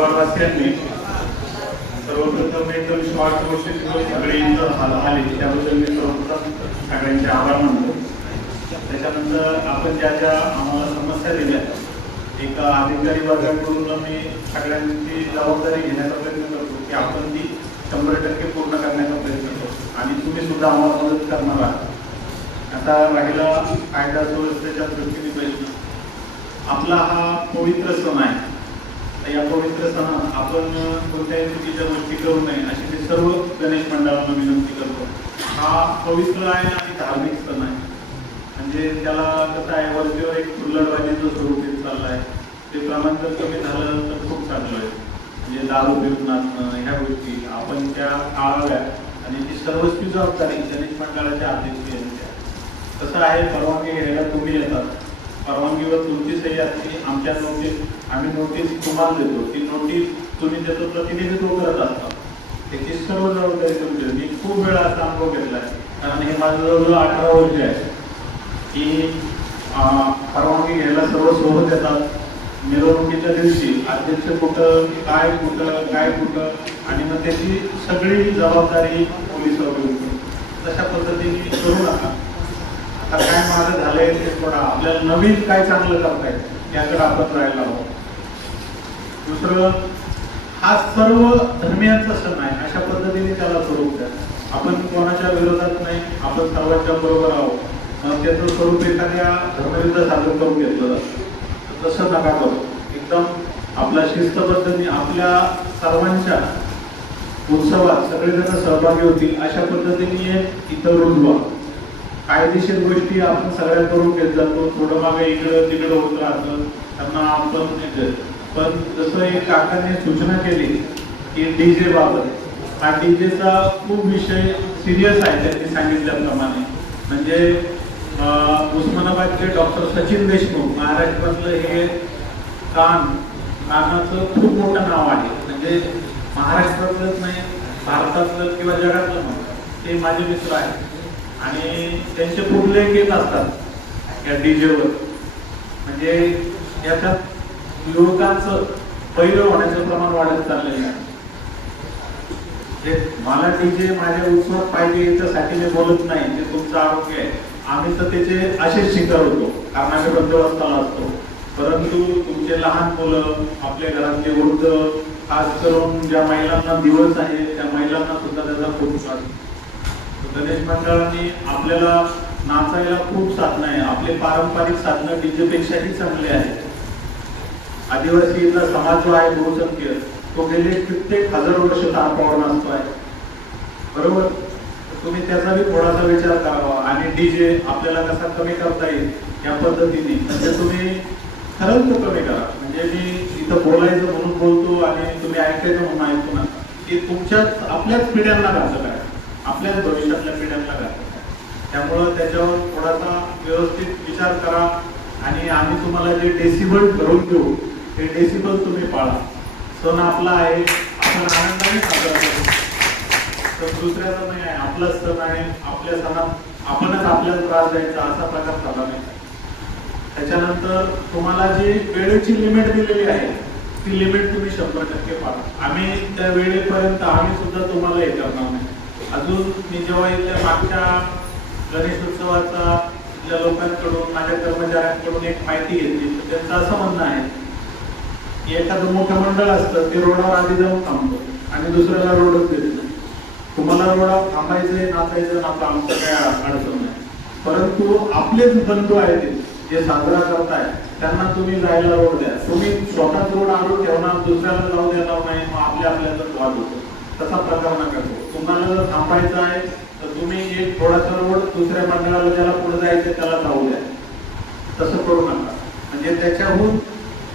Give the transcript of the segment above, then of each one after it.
परिवारवासियांनी सर्वप्रथम एकदम शॉर्ट गोष्टी सगळे इथं आले त्याबद्दल मी सर्वप्रथम सगळ्यांचे आभार मानतो. त्याच्यानंतर आपण ज्या ज्या आम्हाला समस्या दिल्या एका अधिकारी वर्गाकडून मी सगळ्यांची जबाबदारी घेण्याचा प्रयत्न करतो की आपण ती शंभर टक्के पूर्ण करण्याचा प्रयत्न करतो. आणि तुम्ही सुद्धा आम्हाला मदत करणार आहात. आता राहिला कायदा सुव्यवस्थेच्या दृष्टीने प्रश्न आपला हा पवित्र सण आहे. या पवित्र सणात आपण कोणत्याही चुकीच्या गोष्टी करू नये अशी मी सर्व गणेश मंडळांना विनंती करतो. हा पवित्र आहे आणि धार्मिक सण आहे. म्हणजे त्याला कसं आहे वरतीवर एक फुल्लडबाजीचं स्वरूप येत चाललं आहे ते प्रमाण जर कमी झालं तर खूप चांगलं आहे. म्हणजे दारू पिऊन नाचणं ह्या गोष्टी आपण त्या टाळाव्या. आणि ती सर्वस्वी जबाबदारी गणेश मंडळाच्या अध्यक्ष यांच्या कसं आहे परवानगी घ्यायला तुम्ही येतात. परवानगीवर तुमची सही असते आमच्या नोटीस आम्ही नोटीस तुम्हाला देतो. ती नोटीस तुम्ही त्याचं प्रतिनिधित्व करत असता. त्याची सर्व जबाबदारी तुमची. मी खूप वेळा असा अनुभव घेतला आहे. कारण हे माझं जवळजवळ अठरा वर्ष आहे. की परवानगी घ्यायला सर्व सोबत येतात. मिरवणुकीच्या दिवशी अध्यक्ष कुठं काय कुठं काय कुठं आणि मग त्याची सगळी जबाबदारी पोलिसावर घेऊन तशा पद्धतीने करू नका. आता काय माझं झालंय ते थोडा आपल्याला नवीन काय चांगलं करता येईल याकडे आपण राहायला हवं. दुसरं हा सर्व धर्मियांचा सण आहे. अशा पद्धतीने त्याला स्वरूप द्या. आपण कोणाच्या विरोधात नाही आपण सर्वांच्या बरोबर आहोत. त्याचं स्वरूप एखाद्या धर्मयुद्ध साधन करून घेतलं जातं. तसं नका करू. एकदम आपल्या शिस्तबद्धनी आपल्या सर्वांच्या उत्सवात सगळेजण सहभागी होतील अशा पद्धतीने इतर इथं रुजवा. कायदेशीर गोष्टी आपण सगळ्या करून घेत जातो. थोडं मागे इकडं तिकडं होत राहतं. त्यांना आपण पण जसं एक काकाने सूचना केली की डीजे बाबत हा डीजेचा खूप विषय सिरियस आहे त्यांनी सांगितल्याप्रमाणे. म्हणजे उस्मानाबादचे डॉक्टर सचिन देशमुख महाराष्ट्रातलं हे कान कानाचं खूप मोठं नाव आहे. म्हणजे महाराष्ट्रातलंच नाही भारतातलं किंवा जगातलं नाही. ते माझे मित्र आहेत. आणि त्यांचे पुढले येत असतात या डीजेवर. म्हणजे याच्यात युवकांचं पहिलं होण्याचं प्रमाण वाढत चाललेलं आहे. जे मला डीजे माझ्या उत्सवात पाहिजे याच्यासाठी मी बोलत नाही ते तुमचं आरोग्य आहे. आम्ही तर त्याचे असेच शिकार होतो कारण आम्ही बंदोबस्ताला असतो. परंतु तुमचे लहान मुलं आपल्या घरातले वृद्ध खास करून ज्या महिलांना दिवस आहे त्या महिलांना सुद्धा त्याचा खूप त्रास. होतो. गणेश मंडळांनी आपल्याला नाचायला खूप साधनं आहे. आपले पारंपरिक साधनं डीजे पेक्षाही चांगले आहेत. आदिवासीचा समाज जो आहे बहुसंख्य तो गेले कित्येक हजारो वर्ष तापावर नाचतो आहे बरोबर तुम्ही त्याचा बी थोडासा विचार करावा. आणि डीजे आपल्याला कसा कमी करता येईल या पद्धतीने. म्हणजे तुम्ही खरंच कमी करा. म्हणजे मी इथं बोलायचं म्हणून बोलतो आणि तुम्ही ऐकायचं म्हणून ऐकतो ना की तुमच्याच आपल्याच पिढ्यांना घातक आहे. आपल्याच भविष्यातल्या पिढ्यांना घातक त्यामुळं त्याच्यावर थोडासा व्यवस्थित विचार करा आणि आम्ही तुम्हाला जे डेसिबल ठरवून देऊ ते डेसिबल तुम्ही पाळा. सण आपला आहे आपण आनंदाने साजरा करू. तर दुसऱ्याचा नाही आहे आपलाच सण आहे आपल्या सणात आपणच आपल्याला त्रास द्यायचा असा प्रकार झाला नाही. त्याच्यानंतर तुम्हाला जी वेळेची लिमिट दिलेली आहे ती लिमिट तुम्ही शंभर टक्के पाळा. आम्ही त्या वेळेपर्यंत आम्ही सुद्धा तुम्हाला हे करणार नाही. अजून मी जेव्हा इथल्या मागच्या गणेश उत्सवाचा इथल्या लोकांकडून माझ्या कर्मचाऱ्यांकडून एक माहिती घेतली. तर त्यांचं असं म्हणणं आहे की एखादं मोठं मंडळ असतं ते रोडावर आधी जाऊन थांबतो आणि दुसऱ्याला रोडच देत नाही. तुम्हाला रोडावर थांबायचंय नाचायचं नाचा आमचं काय अडचण नाही. परंतु आपलेच बंधू आहेत जे साजरा करताय त्यांना तुम्ही जायला रोड द्या. तुम्ही स्वतःच रोड आणून ठेवणार दुसऱ्याला जाऊ देणार नाही मग आपल्या आपल्याला वाद होतो. तसा प्रकार नका करू तुम्हाला जर थांबायचं आहे तर तुम्ही एक थोडासा रोड दुसऱ्या मंडळाला ज्याला पुढे जायचं त्याला जाऊ द्या. तसं करू नका. म्हणजे त्याच्याहून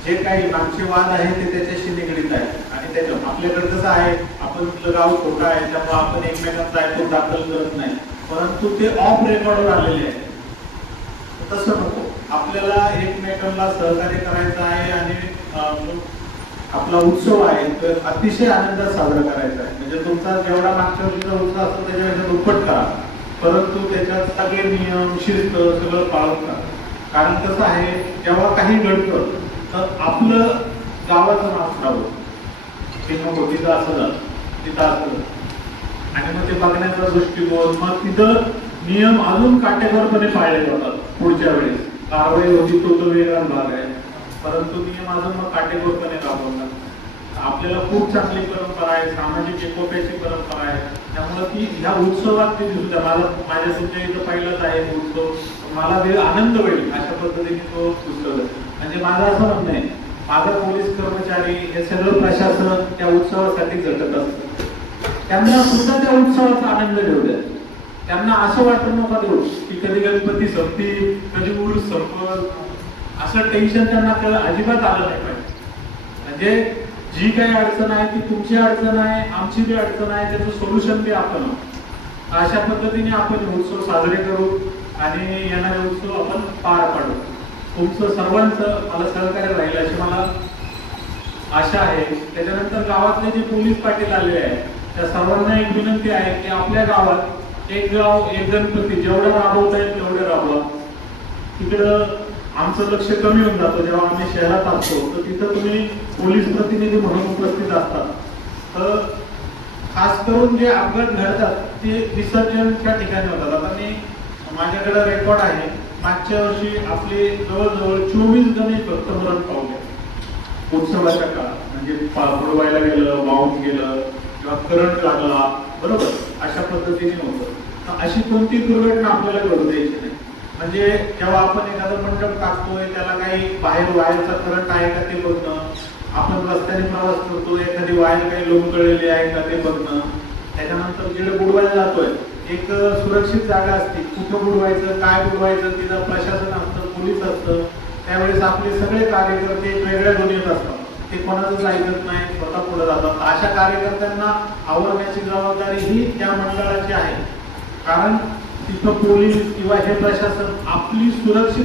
जे काही मागचे वाद आहे ते त्याच्याशी निगडीत आहे. आणि त्याच्या आपल्याकडे कसं आहे आपण तुझं गाव छोटं आहे त्यामुळे आपण एकमेकांचा ऐकून दाखल करत नाही. परंतु ते ऑफ रेकॉर्डवर आलेले आहे तसं नको. आपल्याला एकमेकांना सहकार्य करायचं आहे आणि आपला उत्सव आहे तो अतिशय आनंदात साजरा करायचा आहे. म्हणजे तुमचा जेवढा मागच्या वर्षीचा उत्सव असतो त्याच्यापेक्षा दुप्पट करा परंतु त्याच्यात सगळे नियम शिस्त सगळं पाळत करा कारण कसं आहे जेव्हा काही घडतं तर आपलं गावाचं नाव खराब हे नको तिथं असं झालं तिथं असं आणि मग ते बघण्याचा दृष्टिकोन मग तिथं नियम अजून काटेकोरपणे पाळले जातात पुढच्या वेळेस. कारवाई होती तो तो वेगळा भाग आहे. परंतु मी माझं मग काटेकोरपणे राबवतात आपल्याला खूप चांगली परंपरा आहे सामाजिक एकोप्याची परंपरा आहे. त्यामुळे ती ह्या उत्सवात ती दिसू द्या. मला माझ्या तुमच्या इथं पहिलाच आहे उत्सव. मला वेळ आनंद होईल अशा पद्धतीने तो उत्सव म्हणजे माझं असं म्हणणं आहे माझा पोलीस कर्मचारी हे सर्व प्रशासन त्या उत्सवासाठी झटत असतं. त्यांना सुद्धा त्या उत्सवाचा आनंद घेऊ द्या. त्यांना असं वाटत नका देऊ की कधी गणपती संपती कधी उरूस संपत असं टेन्शन त्यांना त्याला अजिबात आलं नाही पाहिजे. म्हणजे जी काही अडचण आहे ती तुमची अडचण आहे आमची जी अडचण आहे त्याचं सोल्युशन बी आपण अशा पद्धतीने आपण उत्सव साजरे करू आणि येणारे उत्सव आपण पार पाडू. तुमचं सर्वांचं मला सहकार्य राहील अशी मला आशा आहे. त्याच्यानंतर गावातले जे पोलीस पाटील आलेले आहेत त्या सर्वांना एक विनंती आहे की आपल्या गावात एक गाव एक गणपती जेवढं राबवता येईल तेवढं राबवा. तिकडं आमचं लक्ष कमी होऊन जातं. जेव्हा आम्ही शहरात असतो तर तिथं तुम्ही पोलीस प्रतिनिधी म्हणून उपस्थित असतात. तर खास करून जे अपघात घडतात ते विसर्जनच्या ठिकाणी होतात. आता मी माझ्याकडे रेकॉर्ड आहे. मागच्या वर्षी आपले जवळजवळ चोवीस गणेश भक्त मरण पावले. उत्सवाच्या काळात. म्हणजे बुडवायला गेलं वाहून गेलं किंवा करंट लागला. बरोबर? अशा पद्धतीने होतं. अशी कोणती दुर्घटना आपल्याला घडू द्यायची नाही. म्हणजे जेव्हा आपण एखादं मंडप टाकतोय त्याला काही बाहेर वायरचा करंट आहे का ते बघणं आपण रस्त्याने प्रवास करतो एखादी वायर काही लोंबकळलेली आहे का ते बघणं त्याच्यानंतर जिकडे बुडवायला जातोय एक सुरक्षित जागा असते. कुठं बुडवायचं काय बुडवायचं तिथं प्रशासन असतं पोलीस असतं. त्यावेळेस आपले सगळे कार्यकर्ते एक वेगळ्या दुनियेत असतात. ते कोणाचंच ऐकत नाही स्वतः पुढे जातात. अशा कार्यकर्त्यांना आवडण्याची जबाबदारी ही त्या मंडळाची आहे. कारण तिथं पोलीस किंवा हे प्रशासन आपली सुरक्षित